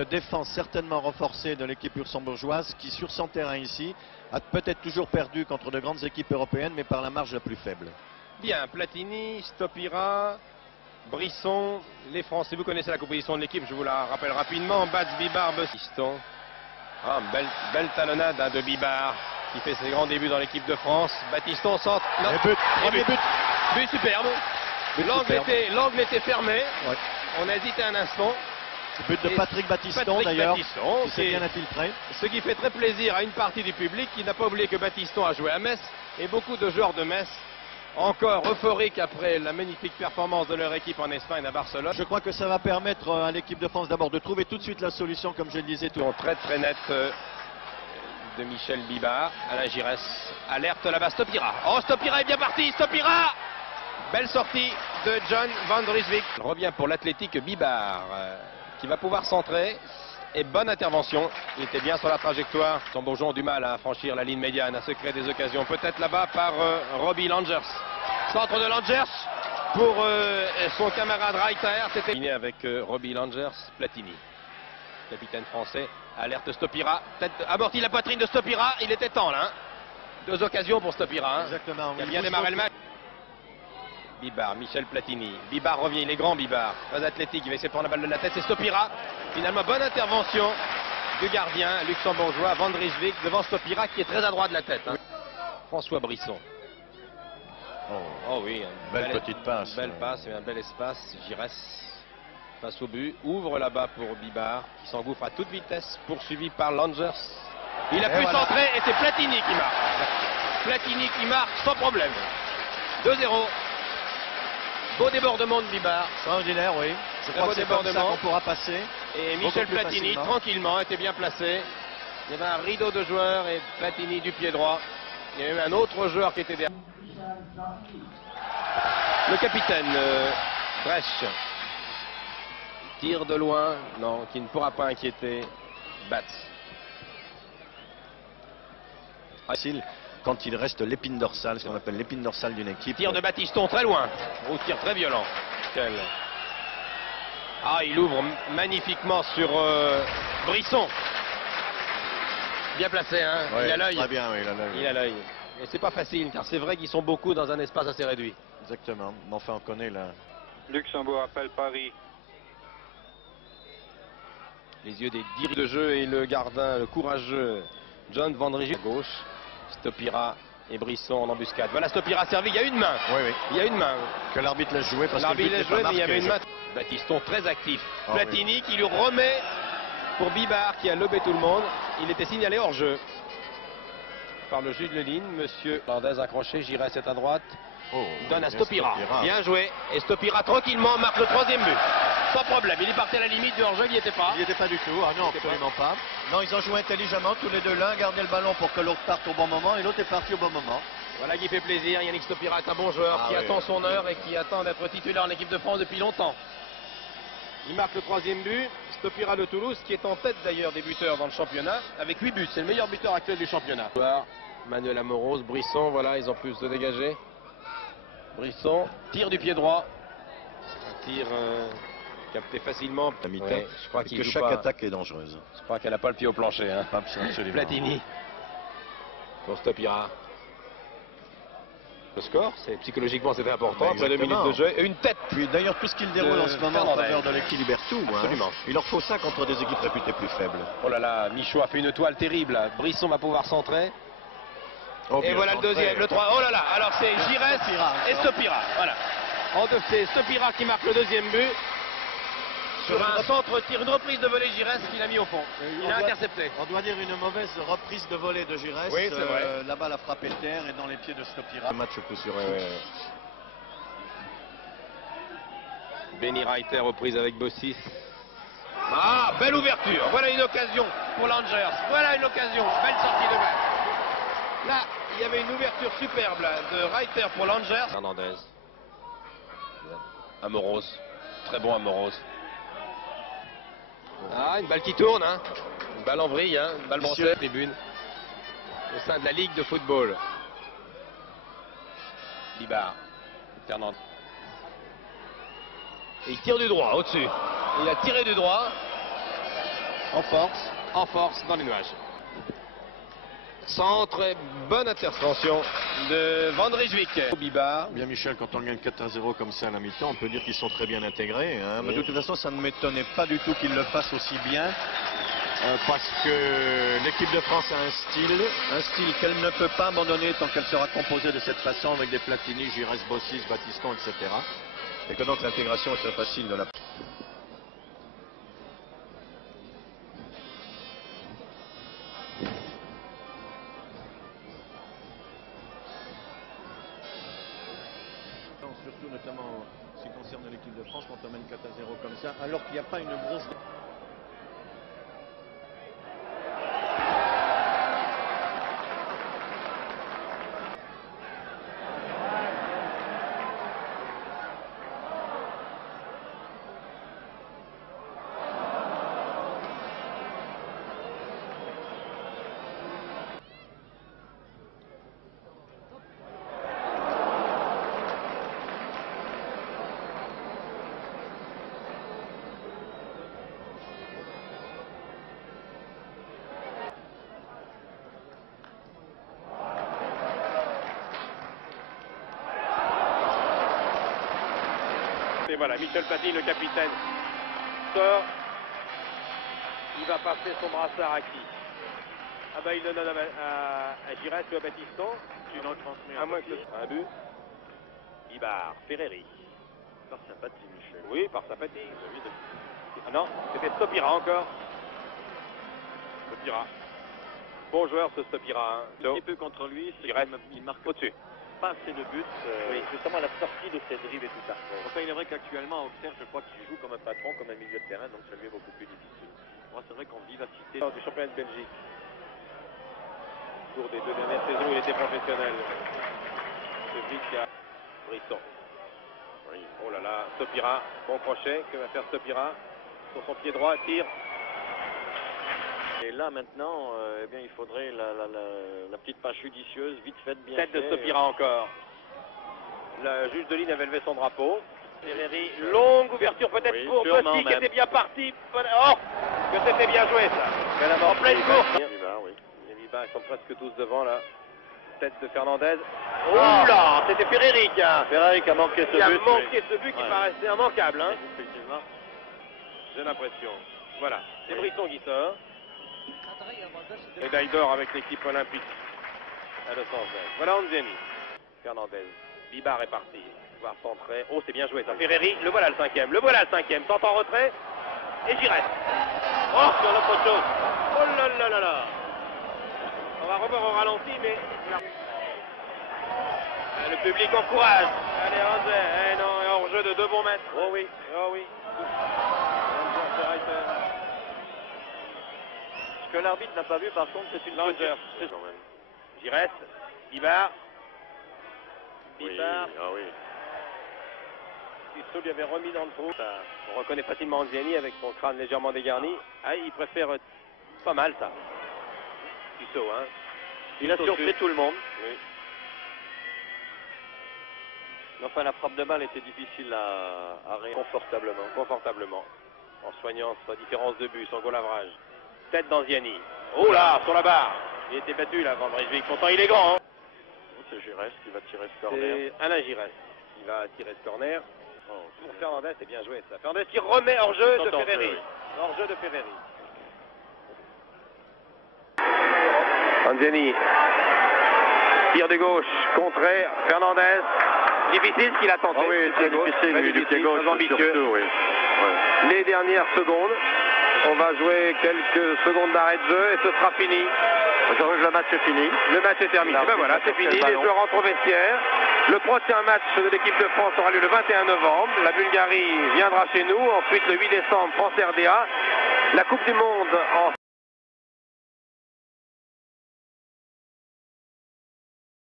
Une défense certainement renforcée de l'équipe luxembourgeoise qui, sur son terrain ici, a peut-être toujours perdu contre de grandes équipes européennes, mais par la marge la plus faible. Bien, Platini, Stopira, Brisson, les Français. Vous connaissez la composition de l'équipe, je vous la rappelle rapidement. Bats, Bibar, Bastiston. Ah, belle talonnade de Bibar qui fait ses grands débuts dans l'équipe de France. Battiston centre. Non, but superbe. L'angle était fermé. Ouais. On a hésité un instant. But de Patrick Battiston d'ailleurs, qui s'est bien infiltré. Ce qui fait très plaisir à une partie du public qui n'a pas oublié que Battiston a joué à Metz. Et beaucoup de joueurs de Metz, encore euphoriques après la magnifique performance de leur équipe en Espagne à Barcelone. Je crois que ça va permettre à l'équipe de France d'abord de trouver tout de suite la solution, comme je le disais tout. Très net de Michel Bibar. Alain Giresse, alerte là-bas, Stopira. Oh, Stopira est bien parti, Stopira! Belle sortie de John Van Rijswijk. Il revient pour l'Athletic Bibar, qui va pouvoir centrer. Et bonne intervention, il était bien sur la trajectoire. Son Bourgeon ont du mal à franchir la ligne médiane, à se créer des occasions. Peut-être là-bas par Robbie Langers. Centre de Langers pour son camarade Reiter. C'était fini avec Robbie Langers, Platini. Capitaine français, alerte Stopira. Amorti la poitrine de Stopira, il était temps là. Hein. 2 occasions pour Stopira. Hein. Exactement. Il a bien démarré le match. Bibar, Michel Platini. Bibar revient, il est grand Bibar. Très athlétique, il va essayer de prendre la balle de la tête, c'est Stopira. Finalement, bonne intervention du gardien luxembourgeois Van Rijswijk devant Stopira qui est très adroit de la tête. Hein. François Brisson. Oh oui, belle petite passe. Belle passe et un bel espace. Giresse face au but. Ouvre là-bas pour Bibar qui s'engouffre à toute vitesse, poursuivi par Langers. Il a pu centrer et c'est Platini qui marque. Platini qui marque sans problème. 2-0. Beau débordement de Bibar. Extraordinaire, oui. Je crois que c'est comme ça qu'on pourra passer. Et Michel Platini, tranquillement, était bien placé. Il y avait un rideau de joueurs et Platini du pied droit. Il y avait même un autre joueur qui était derrière. Le capitaine Bresch. Tire de loin. Non, qui ne pourra pas inquiéter Bats. Facile. Quand il reste l'épine dorsale, ce qu'on appelle l'épine dorsale d'une équipe. Tir de Battiston très loin, ou tir très violent. Ah, il ouvre magnifiquement sur Brisson. Bien placé, hein. Ouais, il a l'œil. Très bien, oui, il a l'œil. Il a l'œil. Et c'est pas facile, car c'est vrai qu'ils sont beaucoup dans un espace assez réduit. Exactement. Mais enfin, on connaît la... Luxembourg appelle Paris. Les yeux des dirigeants de jeu et le gardien, le courageux John Van Rijswijk à gauche. Stopira et Brisson en embuscade. Voilà, Stopira servi, il y a une main. Oui, oui. Il y a une main. Que l'arbitre l'a joué parce que l'arbitre l'a joué, mais il y avait une main. Battiston très actif. Platini oui. Qui lui remet pour Bibar qui a lobé tout le monde. Il était signalé hors jeu par le juge de ligne. Monsieur Landez accroché, Giresse est à droite. Il donne à Stopira. Bien joué. Et Stopira tranquillement marque le 3e but. Sans problème. Il est parti à la limite du hors-jeu, il n'y était pas. Il n'y était pas du tout. Ah non, absolument pas. Non, ils ont joué intelligemment, tous les deux. L'un gardait le ballon pour que l'autre parte au bon moment et l'autre est parti au bon moment. Voilà qui fait plaisir. Yannick Stopira est un bon joueur qui attend son heure et qui attend d'être titulaire en équipe de France depuis longtemps. Il marque le 3e but. Stopira de Toulouse qui est en tête d'ailleurs des buteurs dans le championnat avec 8 buts. C'est le meilleur buteur actuel du championnat. Manuel Amoros, Brisson, voilà, ils ont plus de dégager. Brisson, tir du pied droit. Un tir capté facilement. Ouais, je crois que chaque attaque est dangereuse. Je crois qu'elle n'a pas le pied au plancher. Hein. Absolument. Platini. Pour Stopira. Le score, psychologiquement c'était important. Après 2 minutes de jeu et une tête. Puis d'ailleurs tout ce qu'il déroule en ce moment en faveur de l'équilibre tout. Absolument. Hein. Il leur faut ça contre des équipes réputées plus faibles. Oh là là, Michaud a fait une toile terrible. Brisson va pouvoir centrer. Oh, et voilà le deuxième, le 3. Oh là là, alors c'est Giresse et Stopira. Voilà. C'est Stopira qui marque le 2e but. Sur un centre tir, une reprise de volée Giresse qu'il a mis au fond. Il a intercepté. On doit dire une mauvaise reprise de volée de Giresse. Oui, c'est vrai. La balle a frappé le terre et dans les pieds de Stopira. Un match coup sur Benny Reiter reprise avec Bossis. Ah, belle ouverture. Voilà une occasion pour Langers. Voilà une occasion. Belle sortie de balle. Là, il y avait une ouverture superbe là, de Reiter pour Langers. Hernandez. Amoros. Très bon Amoros. Ah, une balle qui tourne, hein. Une balle en vrille, hein. Une balle branchée, tribune. Au sein de la Ligue de football. Bibar. Fernand. Et il tire du droit, au-dessus. Il a tiré du droit. En force dans les nuages. Centre, et bonne intervention de Van Rijswijk. Bibar. Bien Michel, quand on gagne 4-0 comme ça à la mi-temps, on peut dire qu'ils sont très bien intégrés. Hein. Mais de toute façon, ça ne m'étonnait pas du tout qu'ils le fassent aussi bien. Parce que l'équipe de France a un style qu'elle ne peut pas abandonner tant qu'elle sera composée de cette façon avec des Platini, Giresse, Bossis, Batiston, etc. Et que donc l'intégration est très facile de la... Surtout notamment en ce qui concerne l'équipe de France quand on mène 4-0 comme ça, alors qu'il n'y a pas une grosse... Et voilà, Michel Platini, le capitaine, sort. Il va passer son brassard à qui? Ah bah il le donne à Giresse ou à Batiston. Tu l'en transmets à moins que un but. Ibar, Ferreri. Par sympathie, Michel. Oui, par sympathie. Ah non, c'était Stopira encore. Stopira. Bon joueur ce Stopira. Hein. Un petit peu contre lui, il marque au-dessus. Pas assez de buts, oui. justement à la sortie de ses dribbles et tout ça. Oui. Enfin, il est vrai qu'actuellement, Auxerre, je crois qu'il joue comme un patron, comme un milieu de terrain, donc ça lui est beaucoup plus difficile. Moi, c'est vrai qu'en vivacité... Du championnat de Belgique. Au cours des 2 dernières saisons, il était professionnel. Celui qui a Brisson. Oui. Oh là là, Stopira, bon crochet, que va faire Stopira? Sur son pied droit, tire. Et là, maintenant, eh bien, il faudrait la petite passe judicieuse, vite faite, bien Tête fait. de Stopira encore. Le juge de ligne avait levé son drapeau. Ferreri, longue ouverture peut-être oui, pour Petit qui était bien parti. Oh, que c'était bien joué ça. En pleine course. Oui. Les Liban sont presque tous devant là. Tête de Fernandez. Oh là, c'était Ferreri qui a manqué ce but. Il a manqué ce but qui paraissait immanquable. Hein. Effectivement. J'ai l'impression. Voilà, c'est Brisson qui sort. Et Daïdor avec l'équipe olympique à Los Angeles. Voilà Anziani. Fernandez. Bibar est parti. Voir centrer. Oh, c'est bien joué ça. Ferreri, le voilà le cinquième. Tente en retrait. Et Giresse. Oh, sur l'autre chose. Oh là là là là. On va revoir au ralenti, mais... Le public encourage. Allez, Anzé. Eh non, hors-jeu de 2 bons mètres. Oh oui, oh oui. Ce que l'arbitre n'a pas vu, par contre, c'est une Langer. Giresse. Bibar. Bibar. Ah oui. Tissot lui avait remis dans le trou. On reconnaît facilement Anziani avec son crâne légèrement dégarni. Ah, il préfère pas mal ça. Tissot, hein. Il a surpris tout le monde. Oui. Enfin, la frappe de balle était difficile à Confortablement. En soignant sa différence de but, son goal-average. Tête d'Anziani. Oh là, sur la barre. Il était battu là, Van Rijswijk. Pourtant, il est grand. Hein. C'est Giresse qui va tirer ce corner. C'est Alain Giresse qui va tirer ce corner. Pour Fernandez, c'est bien joué ça. Fernandez qui remet hors-jeu de Ferreri. Hors-jeu de Ferreri. Anziani. Tir de gauche, contré. Fernandez. Difficile ce qu'il a tenté. Ah oui, c'est difficile, du pied gauche, surtout, oui. Ouais. Les dernières secondes. On va jouer quelques secondes d'arrêt de jeu et ce sera fini. Le match est fini. Le match est terminé. Ben voilà, c'est fini. Les joueurs rentrent au vestiaire. Le prochain match de l'équipe de France aura lieu le 21 novembre. La Bulgarie viendra chez nous. Ensuite, le 8 décembre, France-RDA. La Coupe du Monde en